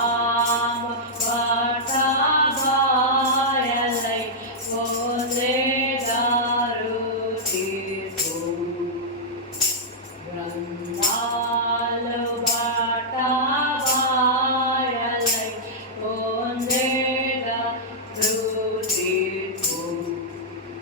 Oh.